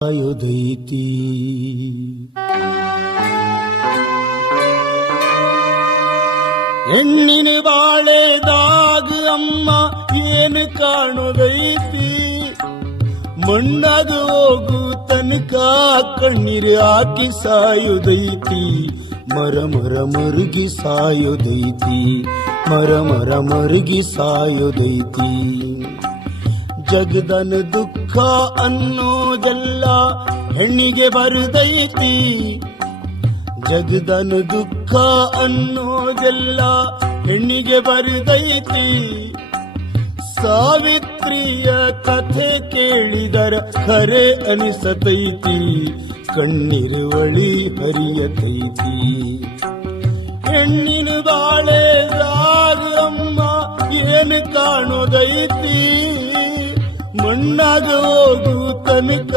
ಆಯುಧೈತಿ ಹೆಣ್ಣಿನ ಬಾಳೆದಾಗ ಅಮ್ಮ ಏನು ಕಾಣೋದೈತಿ ಮಣ್ಣಾಗ ಹೋಗು ತನಕ ಕಣ್ಣೀರು ಹಾಕಿ ಸಾಯುದೈತಿ ಮರ ಮರ ಮರುಗಿ ಸಾಯುದೈತಿ ಮರ ಮರ ಮರುಗಿ ಸಾಯುದೈತಿ ಜಗದನ ದುಃಖ ಅನ್ನೋದೆಲ್ಲ ಹೆಣ್ಣಿಗೆ ಬರುದೈತಿ ಜಗದನ ದುಃಖ ಅನ್ನೋದೆಲ್ಲ ಹೆಣ್ಣಿಗೆ ಬರುದೈತಿ ಸಾವಿತ್ರಿಯ ಕಥೆ ಕೇಳಿದರ ಖರೆ ಅನಿಸತೈತಿ ಕಣ್ಣೀರುವಳಿ ಹರಿಯತೈತಿ ಹೆಣ್ಣಿನ ಬಾಳೆದಾಗ ಅಮ್ಮ ಏನು ಕಾಣೋದೈತಿ ಮಣ್ಣಾಗ ಹೋಗು ತನಕ